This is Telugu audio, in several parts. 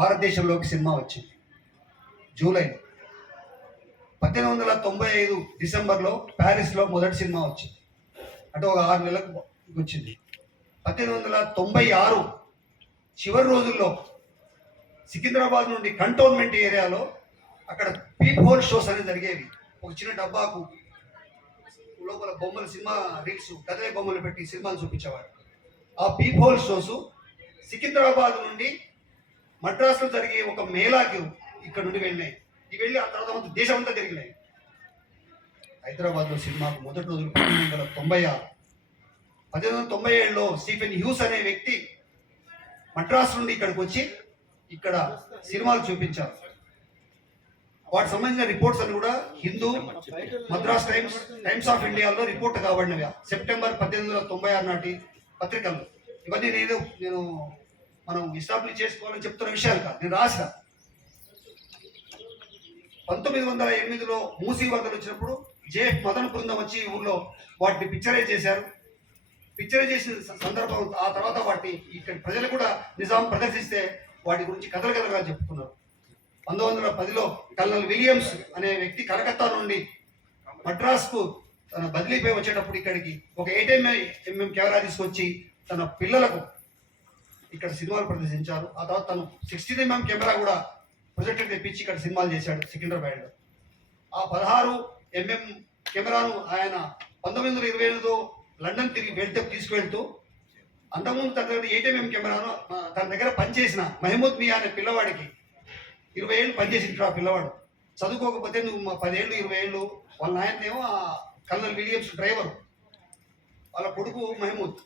భారతదేశంలోకి సినిమా వచ్చింది జూలైలో. 1895 డిసెంబర్లో ప్యారిస్లో మొదటి సినిమా వచ్చింది, అంటే ఒక 6 నెలలకు వచ్చింది. 1896 చివరి రోజుల్లో సికింద్రాబాద్ నుండి కంటోన్మెంట్ ఏరియాలో అక్కడ పీప్ హోల్ షోస్ అనేది జరిగేవి. ఒక చిన్న డబ్బాకు లోపల బొమ్మలు, సినిమా రీల్స్, కథలే బొమ్మలు పెట్టి సినిమాలు చూపించేవాడు. ఆ పీప్ హోల్ షోస్ సికింద్రాబాద్ నుండి మద్రాసులో జరిగే ఒక మేళాకి ఇక్కడ నుండి వెళ్ళినాయి. ఇవి వెళ్ళి ఆ తర్వాత దేశం అంతా తిరిగినాయి. హైదరాబాద్లో సినిమాకు మొదటి రోజులు 1896. 1897లో స్టీఫెన్ హ్యూస్ అనే వ్యక్తి మద్రాసు నుండి ఇక్కడికి వచ్చి ఇక్కడ సినిమాలు చూపించారు. వాటికి సంబంధించిన రిపోర్ట్స్ అని కూడా Hindu, Madras times, times of ఇండియాలో రిపోర్ట్ కాబడినవి సెప్టెంబర్ 1896 నాటి పత్రికల్లో. ఇవన్నీ నేను మనం ఎస్టాబ్లిష్ చేసుకోవాలని చెప్తున్న విషయాలు కాదు, నేను రాసిన. 1908లో మూసీ వరదలు వచ్చినప్పుడు జేఎఫ్ మదన్ బృందం వచ్చి ఊళ్ళో వాటిని పిక్చరైజ్ చేశారు. పిక్చరైజ్ చేసిన సందర్భం ఆ తర్వాత వాటిని ఇక్కడ ప్రజలు కూడా నిజాం ప్రదర్శిస్తే వాటి గురించి కథలుగా చెప్పుకున్నారు. 1910లో కల్నల్ విలియమ్స్ అనే వ్యక్తి కలకత్తా నుండి మద్రాస్కు తన బదిలీపై వచ్చేటప్పుడు ఇక్కడికి ఒక 8mm కెమెరా తీసుకొచ్చి తన పిల్లలకు ఇక్కడ సినిమాలు ప్రదర్శించారు. ఆ తర్వాత తను 16mm కెమెరా కూడా ప్రొజెక్టర్ తెప్పించి ఇక్కడ సినిమాలు చేశాడు సికింద్రాబాద్లో. ఆ 16mm కెమెరాను ఆయన 1928లో లండన్ తిరిగి తీసుకువెళ్తూ అంతకుముందు తన దగ్గర 8mm కెమెరాను తన దగ్గర పనిచేసిన మహమూద్ మియా అనే పిల్లవాడికి 20 ఏళ్ళు పనిచేసింటాడు. ఆ పిల్లవాడు చదువుకోకపోతే నువ్వు 10 ఏళ్ళు 20 ఏళ్ళు, వాళ్ళ నాయనేమో కల్నల్ విలియమ్స్ డ్రైవరు, వాళ్ళ కొడుకు మహమూద్.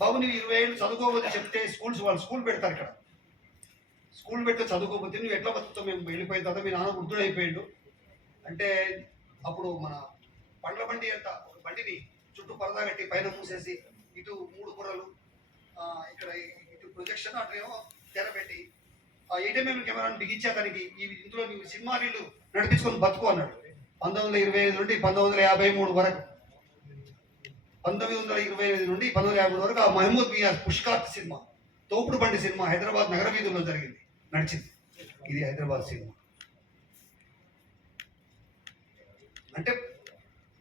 బాబు నువ్వు 20 ఏళ్ళు చదువుకోకపోతే చెప్తే వాళ్ళు స్కూల్ పెడతారు ఇక్కడ. స్కూల్ పెడితే చదువుకోకపోతే నువ్వు ఎట్లా బతుకుతావు, మేము వెళ్ళిపోయిన తర్వాత మీ నాన్న వృద్ధుడైపోయాడు అంటే అప్పుడు మన పండ్ల బండి అంత ఒక బండిని చుట్టూ పరదా కట్టి పైన మూసేసి ఇటు 3 కుర్రలు, ఇక్కడ ఇటు ప్రొజెక్షన్, అటునేమో తెర పెట్టి ఆ 8mm కెమెరాను బిగించే అతనికి ఇందులో నీవు సినిమా రీళ్లు నడిపించుకొని బతుకు అన్నాడు. 1925 నుండి 1953 వరకు, 1925 నుండి 1953 వరకు ఆ మహమూద్ మియా పుష్కార్త్ సినిమా, తోపుడు బండి సినిమా హైదరాబాద్ నగర వీధుల్లో జరిగింది, నడిచింది. ఇది హైదరాబాద్ సినిమా. అంటే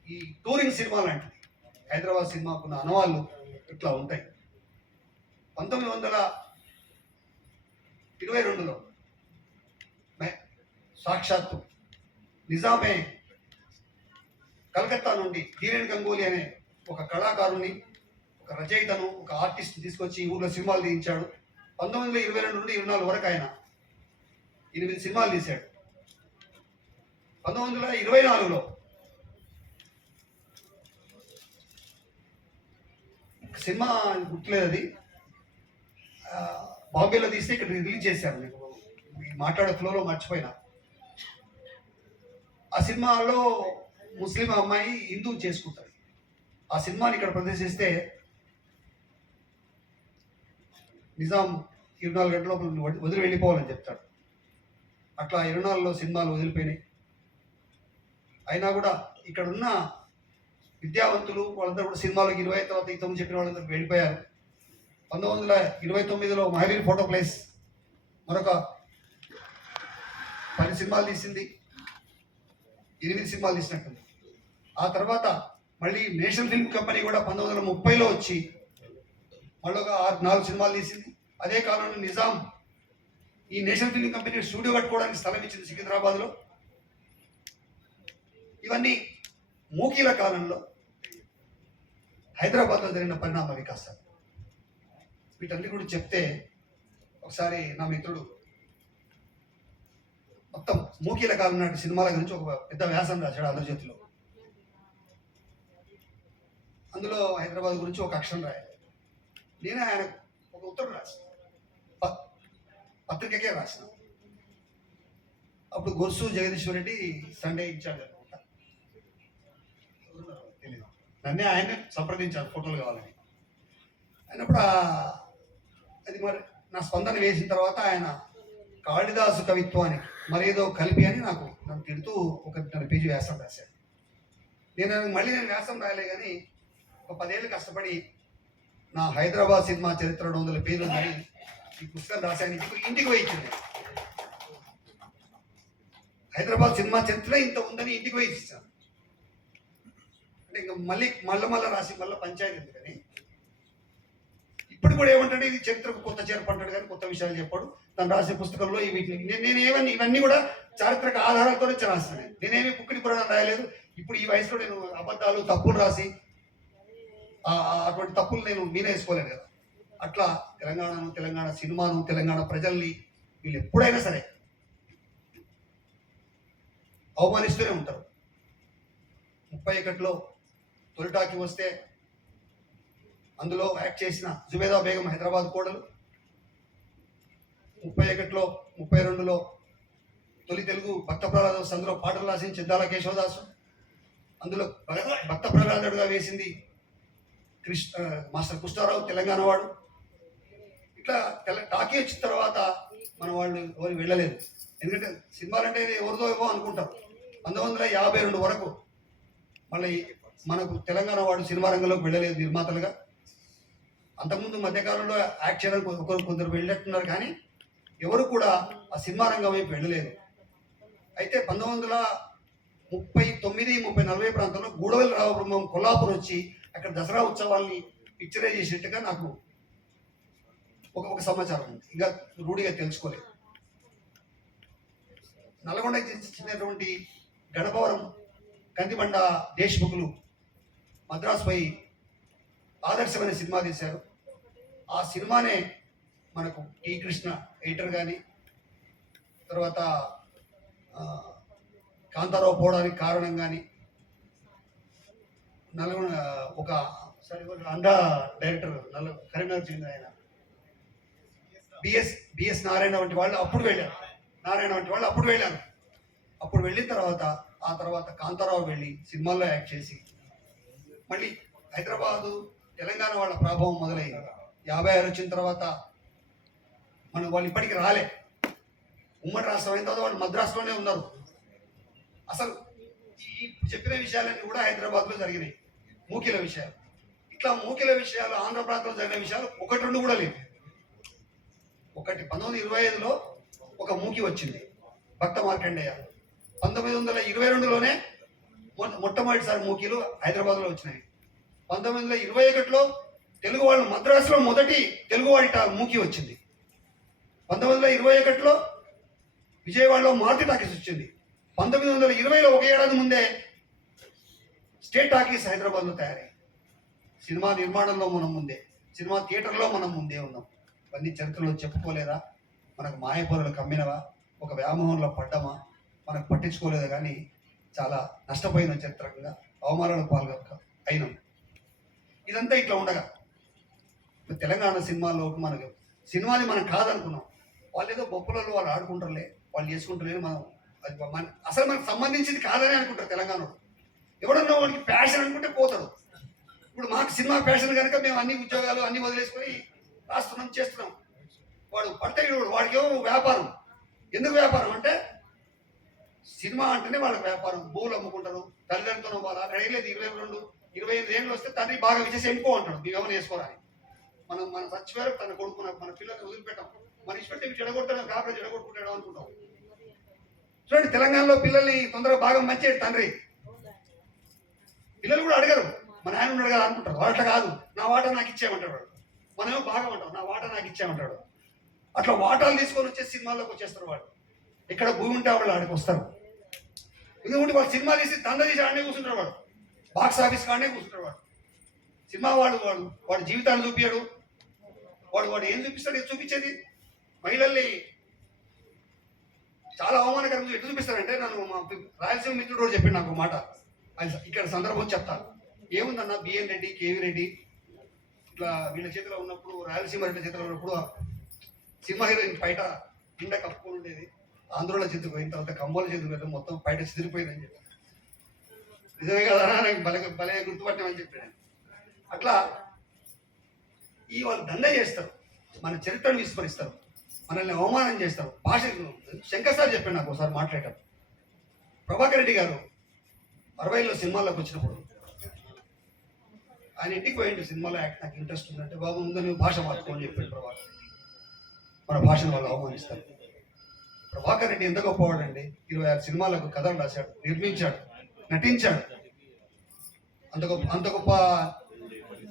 ఈ టూరింగ్ సినిమా లాంటిది. హైదరాబాద్ సినిమాకున్న అనువాళ్ళు ఇట్లా ఉంటాయి. 1922లో సాక్షాత్తు నిజామే కలకత్తా నుండి ధీరేన్ గంగూలీ అనే ఒక కళాకారుని, ఒక రచయితను, ఒక ఆర్టిస్ట్ తీసుకొచ్చి ఈ ఊళ్ళో సినిమాలు తీయించాడు. 1922 నుండి 24 వరకు ఆయన 8 సినిమాలు తీశాడు. 1924లో సినిమా గుర్తులేదు, అది బాంబేలో తీస్తే ఇక్కడ రిలీజ్ చేశారు. మీకు మాట్లాడే ఫ్లోలో మర్చిపోయినా. ఆ సినిమాలో ముస్లిం అమ్మాయి హిందూ చేసుకుంటారు. ఆ సినిమాని ఇక్కడ ప్రదర్శిస్తే నిజాం 24 గంటల లోపల వదిలి వెళ్ళిపోవాలని చెప్తాడు. అట్లా 24లో సినిమాలు వదిలిపోయినాయి. అయినా కూడా ఇక్కడ ఉన్న విద్యావంతులు వాళ్ళందరూ కూడా సినిమాలకు 20 తర్వాత ఇంతకుముందు చెప్పిన వాళ్ళందరూ వెళ్ళిపోయారు. 1929లో మహావీర్ ఫోటో ప్లేస్ మరొక 10 సినిమాలు తీసింది, 8 సినిమాలు తీసినట్టుంది. ఆ తర్వాత మళ్ళీ నేషనల్ ఫిల్మ్ కంపెనీ కూడా 1930లో వచ్చి మళ్ళీ ఒక 4 సినిమాలు తీసింది. అదే కాలంలో నిజాం ఈ నేషనల్ ఫిల్మ్ కంపెనీ స్టూడియో కట్టుకోవడానికి స్థలం ఇచ్చింది సికింద్రాబాద్లో. ఇవన్నీ మూకీల కాలంలో హైదరాబాద్లో జరిగిన పరిణామ వికాసాలు. వీటన్ని కూడా చెప్తే ఒకసారి నా మిత్రుడు మొత్తం మూకీల కాలం నాటి సినిమాల గురించి ఒక పెద్ద వ్యాసం రాశాడు ఆంధ్రజ్యోతిలో. అందులో హైదరాబాద్ గురించి ఒక అక్షరం రాయాలి. నేనే ఆయన ఒక ఉత్తరం రాసిన, పత్రికకే రాసిన. అప్పుడు గొర్సు జగదీశ్వర్ రెడ్డి సండే ఇన్ఛార్జ్ అనమాట. తెలీదు, నన్నే ఆయనే సంప్రదించారు ఫోటోలు కావాలని. అయినప్పుడు అది మరి నా స్పందన వేసిన తర్వాత ఆయన కాళిదాసు కవిత్వానికి మరేదో కలిపి అని నన్ను తిడుతూ ఒక 10 పేజీ వ్యాసం రాశాడు. నేను వ్యాసం రాయలే కానీ ఒక 10 ఏళ్ళు కష్టపడి నా హైదరాబాద్ సినిమా చరిత్ర 200 పేజీలు అని ఈ పుస్తకం రాశాను, ఇంటికి పోయి ఇచ్చింది. హైదరాబాద్ సినిమా చరిత్ర ఇంత ఉందని ఇంటికి పోయి ఇచ్చాను. అంటే ఇంకా మళ్ళీ రాసి మళ్ళీ పంచాయతీ ఎందుకని. ఇప్పుడు కూడా ఏమంటాడు, ఇది చరిత్రకు కొత్త చేర్పంటాడు కానీ కొత్త విషయాలు చెప్పాడు. తను రాసే పుస్తకంలో ఇవన్నీ కూడా చారిత్రక ఆధారాలతోనే రాస్తున్నాను. నేనేమి కుక్కిడి పురాణం రాయలేదు. ఇప్పుడు ఈ వయసులో నేను అబద్ధాలు తప్పులు రాసి అటువంటి తప్పులు నేను మీనేసుకోలేను కదా. అట్లా తెలంగాణ సినిమాను, తెలంగాణ ప్రజల్ని వీళ్ళు ఎప్పుడైనా సరే అవమానిస్తూనే ఉంటారు. 31లో తొలిటాకి వస్తే అందులో యాక్ట్ చేసిన జుబేదా బేగం హైదరాబాద్ కోడలు, 31లో 32లో తొలి తెలుగు భక్త ప్రహ్లాద అందులో పాటలు రాసింది చిద్దాల కేశవదాసు, అందులో భక్త ప్రహ్లాదుడుగా వేసింది మాస్టర్ కృష్ణారావు తెలంగాణ వాడు. ఇట్లా టాకీ వచ్చిన తర్వాత మన వాళ్ళు ఎవరు వెళ్ళలేదు. ఎందుకంటే సినిమాలంటే ఎవరిదో ఏమో అనుకుంటారు. 1952 వరకు మళ్ళీ మనకు తెలంగాణ వాడు సినిమా రంగంలోకి వెళ్ళలేదు నిర్మాతలుగా. అంతకుముందు మధ్యకాలంలో యాక్ట్ చేయడానికి కొందరు వెళ్ళట్టున్నారు కానీ ఎవరు కూడా ఆ సినిమా రంగం వైపు వెళ్ళలేదు. అయితే 1939-40 ప్రాంతంలో గూడవల్లి రామబ్రహ్మం కొల్లాపూర్ వచ్చి అక్కడ దసరా ఉత్సవాల్ని పిక్చరైజ్ చేసినట్టుగా నాకు ఒక సమాచారం ఉంది. ఇంకా రూఢిగా తెలుసుకోలేదు. నల్గొండకి చెందినటువంటి గణపవరం కందిబండ దేశ్ముఖులు మద్రాసుపై ఆదర్శమైన సినిమా తీశారు. ఆ సినిమానే మనకు టి కృష్ణ ఎడిటర్ కానీ, తర్వాత కాంతారావు పోవడానికి కారణం కానీ, నల్గొండ ఒక అండా డైరెక్టర్ కరీంనగర్ చెందిన ఆయన బిఎస్ నారాయణ వంటి వాళ్ళు అప్పుడు వెళ్ళారు. అప్పుడు వెళ్ళిన తర్వాత ఆ తర్వాత కాంతారావు వెళ్ళి సినిమాల్లో యాక్ట్ చేసి మళ్ళీ హైదరాబాదు తెలంగాణ వాళ్ళ ప్రభావం మొదలైంది. 56 వచ్చిన తర్వాత వాళ్ళు ఇప్పటికి రాలే. ఉమ్మడి రాష్ట్రం అయిన తర్వాత వాళ్ళు మద్రాసులోనే ఉన్నారు. అసలు ఈ చెప్పిన విషయాలన్నీ కూడా హైదరాబాద్లో జరిగినాయి, మూకీల విషయాలు. ఇట్లా మూకీల విషయాలు ఆంధ్ర ప్రాంతంలో జరిగిన విషయాలు 1-2 కూడా లేవు. 1925లో ఒక మూకి వచ్చింది, భక్త మార్కండేయ. 1922లోనే మొట్టమొదటిసారి మూకీలు హైదరాబాద్లో వచ్చినాయి. 1921లో తెలుగు వాళ్ళు మద్రాసులో మొదటి తెలుగువాడి మూకీ వచ్చింది. 1921లో విజయవాడలో మారుతి టాకీస్ వచ్చింది. 1920లో ఒక ఏడాది ముందే స్టేట్ టాకీస్ హైదరాబాద్లో తయారై సినిమా నిర్మాణంలో మనం ముందే, సినిమా థియేటర్లో మనం ముందే ఉన్నాం. ఇవన్నీ చరిత్రలో చెప్పుకోలేదా? మనకు మాయపొరలు కమ్మినవా? ఒక వ్యామోహంలో పడ్డమా? మనకు పట్టించుకోలేదు కానీ చాలా నష్టపోయిన చరిత్రకంగా అవమానాలు అయినాం. ఇదంతా ఇట్లా ఉండగా తెలంగాణ సినిమాలో సినిమాని మనం కాదనుకున్నాం. వాళ్ళు ఏదో బొప్పలలో వాళ్ళు ఆడుకుంటారులే, వాళ్ళు చేసుకుంటారులే, అసలు మనకు సంబంధించింది కాదని అనుకుంటారు తెలంగాణలో. ఎవడన్నా వాడికి ప్యాషన్ అనుకుంటే పోతాడు. ఇప్పుడు మాకు సినిమా ప్యాషన్ కనుక మేము అన్ని ఉద్యోగాలు అన్ని వదిలేసుకొని రాస్తున్నాం, చేస్తున్నాం. వాడు పడతాడు, వాడికి ఏమో వ్యాపారం. ఎందుకు వ్యాపారం అంటే సినిమా అంటేనే వాళ్ళకి వ్యాపారం. భూములు అమ్ముకుంటారు, తల్లిదండ్రులతో వాళ్ళు అక్కడ లేదు. 22-25 ఏళ్ళు వస్తే తండ్రి బాగా విచేసి ఎంకో అంటాడు, మీరు ఎవరు చేసుకోరాని. మన చచ్చిపోయారు, తన కొడుకున్న మన పిల్లల్ని వదిలిపెట్టాం. మన ఇష్టపెట్టి చెడగొట్టాడు, కాపురం చెడగొట్టుకుంటాడు అనుకుంటాం. చూడండి, తెలంగాణలో పిల్లల్ని తొందరగా బాగా మంచిది తండ్రి. పిల్లలు కూడా అడగరు, మన ఆయన ఉన్నాడు కదా అనుకుంటారు. వాట కాదు, నా వాటా నాకు ఇచ్చేయమంటాడు. మనమేమో బాగా ఉంటాం, నా వాటా నాకు ఇచ్చేయమంటాడు. అట్లా వాటాలు తీసుకొని వచ్చే సినిమాల్లోకి వచ్చేస్తారు. వాడు ఎక్కడ భూమి ఉంటే వాళ్ళు ఆడికి వస్తారు. ఎందుకంటే వాడు సినిమా తీసి దండ తీసి ఆడనే కూర్చుంటారు. వాడు బాక్స్ ఆఫీస్ కాడనే కూర్చుంటారు. వాడు సినిమా వాడు జీవితాన్ని చూపించాడు. వాడు ఏం చూపిస్తాడు? ఏం చూపించేది మహిళల్ని చాలా అవమానకరంగా ఎట్లా చూపిస్తారంటే, నన్ను మా రాయలసీమ మిత్రుడు కూడా చెప్పాడు నాకు మాట. ఇక్కడ సందర్భం చెప్తాను. ఏముందన్న బిఎన్ రెడ్డి, కేవీ రెడ్డి ఇట్లా వీళ్ళ చేతిలో ఉన్నప్పుడు, రాయలసీమ రెడ్డి చేతిలో ఉన్నప్పుడు సినిమా హీరోయిన్ బయట నిండ కప్పుకొని ఉండేది. ఆంధ్రోళ చేతికి పోయిన తర్వాత కంబోల చేతికి పోయిన మొత్తం బయట చెదిరిపోయిందని చెప్పి, నిజమే కదా నాకు భలే గుర్తుపట్టామని చెప్పాను. అట్లా వాళ్ళు దండ చేస్తారు, మన చరిత్రను విస్మరిస్తారు, మనల్ని అవమానం చేస్తారు. భాష శంకర్ సార్ చెప్పాడు నాకు ఒకసారి మాట్లాడటం. ప్రభాకర్ రెడ్డి గారు 60లో సినిమాల్లోకి వచ్చినప్పుడు ఆయన ఇంటికి పోయిండు. సినిమాలో యాక్ట్ నాకు ఇంట్రెస్ట్ ఉందంటే, బాబు ముందు నువ్వు భాష మార్చుకోని చెప్పాడు ప్రభాకర్ రెడ్డి. మన భాషను వాళ్ళు అవమానిస్తారు. ప్రభాకర్ రెడ్డి ఎంత గొప్పవాడండి. 26 సినిమాలకు కథలు రాశాడు, నిర్మించాడు, నటించాడు. అంత గొప్ప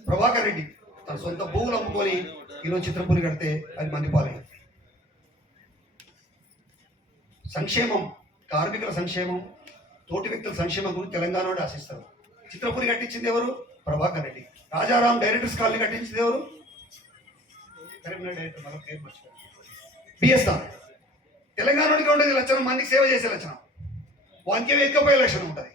ప్రభాకర్ రెడ్డి తన సొంత భూములు అమ్ముకొని ఈరోజు చిత్రపురి కడితే అది మండిపాలైంది. సంక్షేమం, కార్మికుల సంక్షేమం, తోటి వ్యక్తుల సంక్షేమం గురించి తెలంగాణ వాడు ఆశిస్తారు. చిత్రపురి కట్టించింది ఎవరు? ప్రభాకర్ రెడ్డి. రాజారాం డైరెక్టర్స్ కాలనీ కట్టించింది ఎవరు? డైరెక్టర్ మన పేరు మర్చిపోయారు, బిఎస్ తెలంగాణకి ఉండేది లక్షణం, మందికి సేవ చేసే లక్షణం, వానికే ఎక్కపోయే లక్షణం ఉంటుంది.